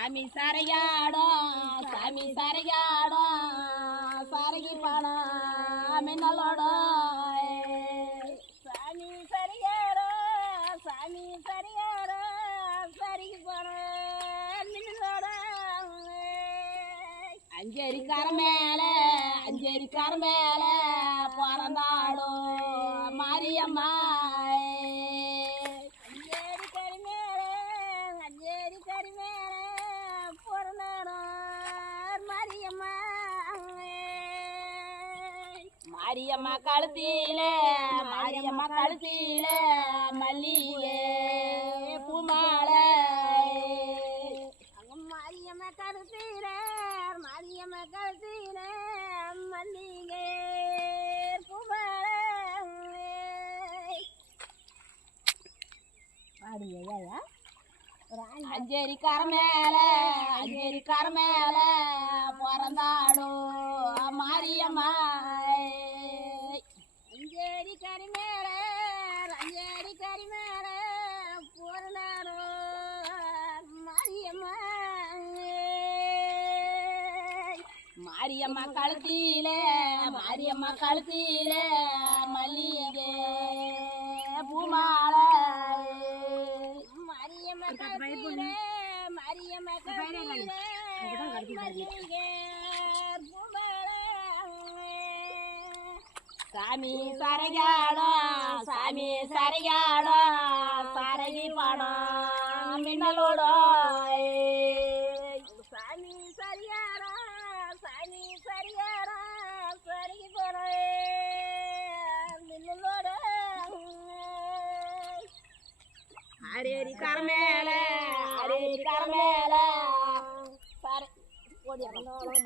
சாமி சரையாடும் சாமி சரையாடும் சரகி பணம் மின்னலோட சாமி சரையாடும் சாமி சரையாடும் சரகி பணம் மின்னலோட அஞ்சரிக்கார மேல பிறந்தாடும் மாரியம்மா மாரியம்மா கழுத்தில மல்லிகை பூமாலை மாரியம்மா கழுத்தில மல்லிகை பூமாலை அஞ்சரிக்கார மேல பிறந்தாடும் மாரியம்மா அஞ்சேரி கறி மேல பிறந்தாடும் மாரியம்மா மாரியம்மா கழுத்தில மல்லிகை பூமாலை மாரியம்மா கழுத்தில மல்லிகை பூமாலை சாமி சரையாடும் சரகி பணம் மின்னலோட சாமி சரியாடும் சரகி பணம் மின்னலோட அரேரிக்கார மேல